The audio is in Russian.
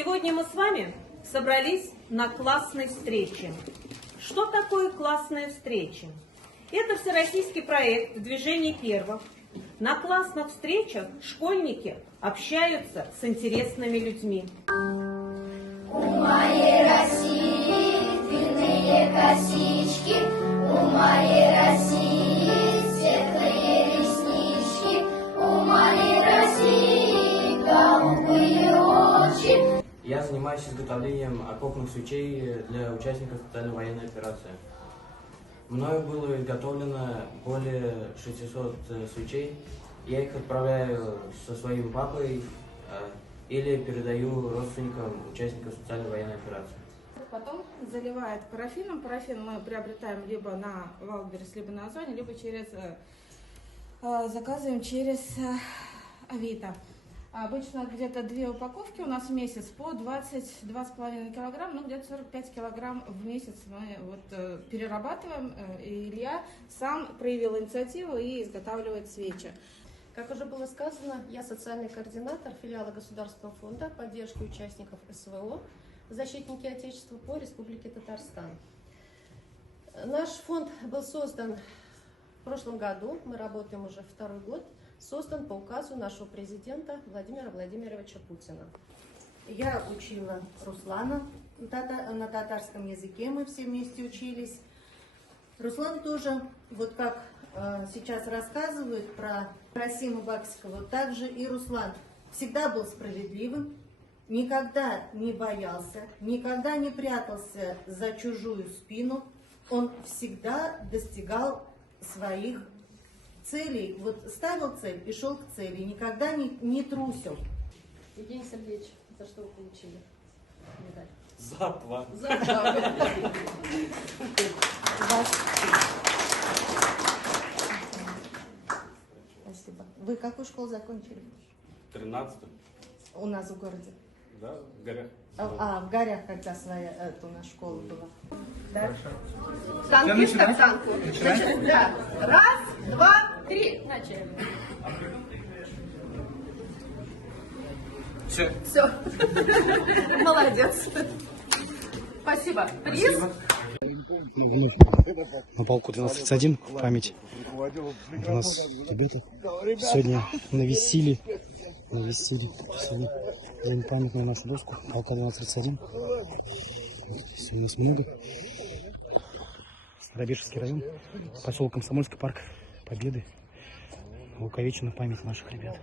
Сегодня мы с вами собрались на классной встрече. Что такое классная встреча? Это всероссийский проект «Движение первых». На классных встречах школьники общаются с интересными людьми. У моей России длинные косички, у моей России светлые реснички, у моей России голубые очи. Я занимаюсь изготовлением окопных свечей для участников специальной военной операции. Мною было изготовлено более 600 свечей. Я их отправляю со своим папой или передаю родственникам участников специальной военной операции. Потом заливает парафином. Парафин мы приобретаем либо на Валберес, либо на Озоне, либо заказываем через Авито. Обычно где-то 2 упаковки у нас в месяц по 22,5 килограмм, ну где-то 45 килограмм в месяц мы перерабатываем. И Илья сам проявил инициативу и изготавливает свечи. Как уже было сказано, я социальный координатор филиала Государственного фонда поддержки участников СВО «Защитники Отечества» по Республике Татарстан. Наш фонд был создан в прошлом году, мы работаем уже 2-й год, создан по указу нашего президента Владимира Владимировича Путина. Я учила Руслана на татарском языке, мы все вместе учились. Руслан тоже, вот как сейчас рассказывают про Расима Бакского, также и Руслан всегда был справедливым, никогда не боялся, никогда не прятался за чужую спину, он всегда достигал своих целей, вот ставил цель и шел к цели, никогда не трусил. Евгений Сергеевич, за что вы получили медаль? За два. Спасибо. Вы какую школу закончили? 13-й. У нас в городе. Да, в горах. В горях, когда своя у нас школа была. Да? Танкист к танку. Значит, да. 1, 2, 3. Начали. Все. Молодец. Спасибо. Приз. На полку 1231 память у нас ребята сегодня навесили сегодня день памятную нашу доску полка 1231. Сегодня нас много. Рабежский район, поселок Комсомольский, парк Победы, увековечена память наших ребят.